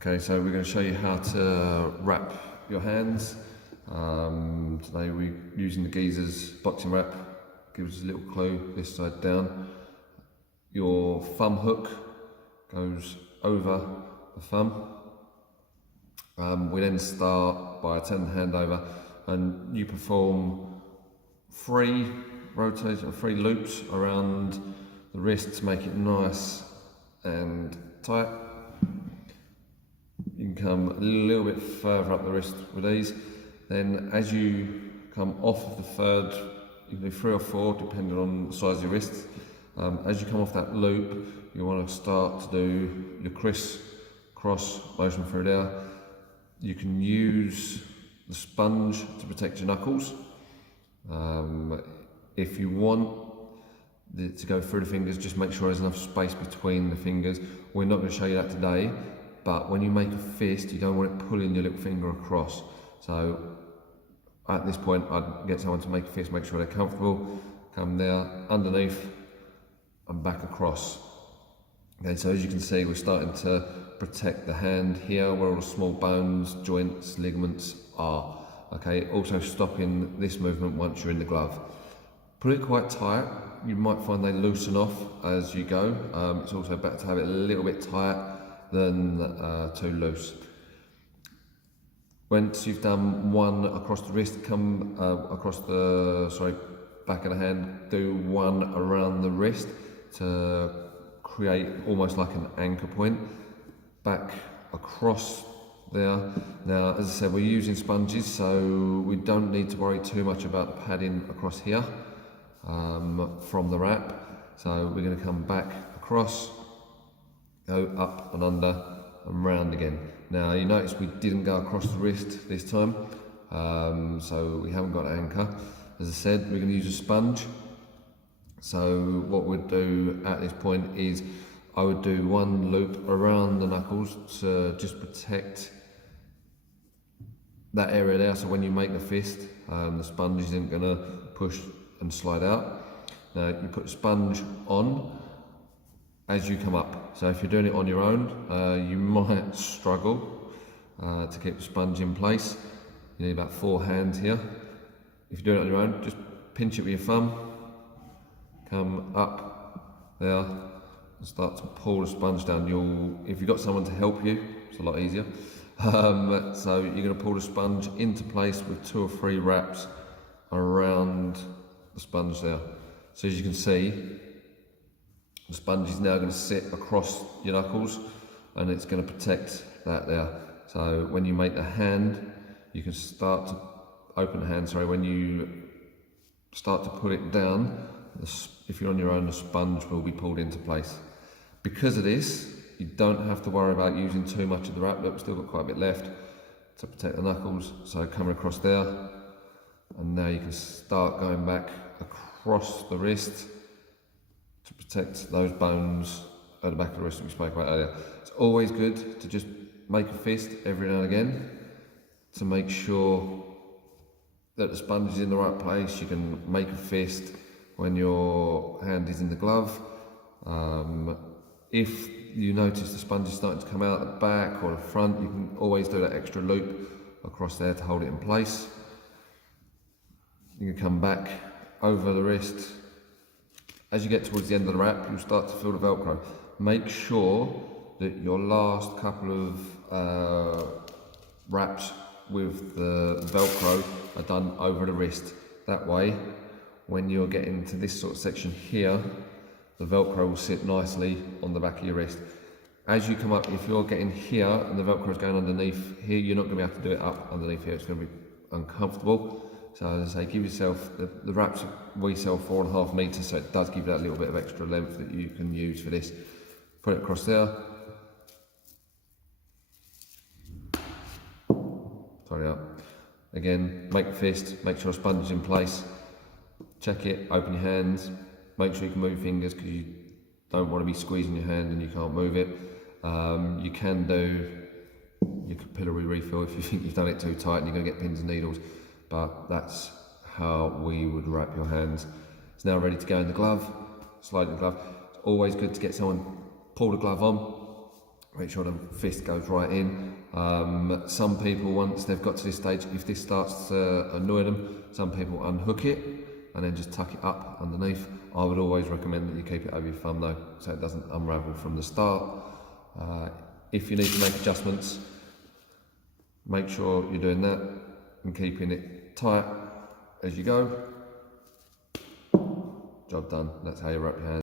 Okay, so we're going to show you how to wrap your hands. Today we're using the Geezer's boxing wrap. Gives us a little clue this side down. Your thumb hook goes over the thumb. We then start by turning the hand over and you perform 3 rotations or 3 loops around the wrist to make it nice and tight. You can come a little bit further up the wrist with these. Then as you come off of the third, you can do 3 or 4 depending on the size of your wrists. As you come off that loop, you want to start to do your criss-cross motion through there. You can use the sponge to protect your knuckles. If you want to go through the fingers, just make sure there's enough space between the fingers. We're not going to show you that today, but when you make a fist, you don't want it pulling your little finger across. So at this point, I'd get someone to make a fist, make sure they're comfortable. Come there, underneath, and back across. Okay, so as you can see, we're starting to protect the hand here, where all the small bones, joints, ligaments are. Okay, also stopping this movement once you're in the glove. Put it quite tight. You might find they loosen off as you go. It's also better to have it a little bit tight than too loose. Once you've done one across the wrist, come across the back of the hand, do one around the wrist to create almost like an anchor point. Back across there. Now, as I said, we're using sponges, so we don't need to worry too much about the padding across here from the wrap. So we're going to come back across, go up and under and round again. Now you notice we didn't go across the wrist this time, so we haven't got an anchor. As I said, we're going to use a sponge. So what we'd do at this point is I would do one loop around the knuckles to just protect that area there, so when you make the fist, the sponge isn't going to push and slide out. Now you put the sponge on as you come up. So if you're doing it on your own, you might struggle to keep the sponge in place. You need about 4 hands here. If you're doing it on your own, just pinch it with your thumb, come up there and start to pull the sponge down. If you've got someone to help you, it's a lot easier. So you're going to pull the sponge into place with 2 or 3 wraps around the sponge there. So as you can see, the sponge is now going to sit across your knuckles and it's going to protect that there. So when you make the hand, you can start to open the hand, when you start to put it down, if you're on your own, the sponge will be pulled into place. Because of this, you don't have to worry about using too much of the wrap. Look, we've still got quite a bit left to protect the knuckles. So coming across there, and now you can start going back across the wrist to protect those bones at the back of the wrist that we spoke about earlier. It's always good to just make a fist every now and again to make sure that the sponge is in the right place. You can make a fist when your hand is in the glove. If you notice the sponge is starting to come out the back or the front, you can always do that extra loop across there to hold it in place. You can come back over the wrist. As you get towards the end of the wrap, you'll start to feel the Velcro. Make sure that your last couple of wraps with the Velcro are done over the wrist. That way, when you're getting to this sort of section here, the Velcro will sit nicely on the back of your wrist. As you come up, if you're getting here and the Velcro is going underneath here, you're not going to be able to do it up underneath here. It's going to be uncomfortable. So as I say, give yourself, the wraps we sell 4.5 meters, so it does give you that little bit of extra length that you can use for this. Put it across there. Sorry up. Again, make a fist, make sure a sponge is in place. Check it, open your hands. Make sure you can move your fingers because you don't want to be squeezing your hand and you can't move it. You can do your capillary refill if you think you've done it too tight and you're going to get pins and needles. But that's how we would wrap your hands. It's now ready to go in the glove. Slide in the glove. It's always good to get someone, pull the glove on, Make sure the fist goes right in. Some people, once they've got to this stage, if this starts to annoy them, some people unhook it and then just tuck it up underneath. I would always recommend that you keep it over your thumb though, so it doesn't unravel from the start. If you need to make adjustments, make sure you're doing that and keeping it tight as you go. Job done. That's how you wrap your hand.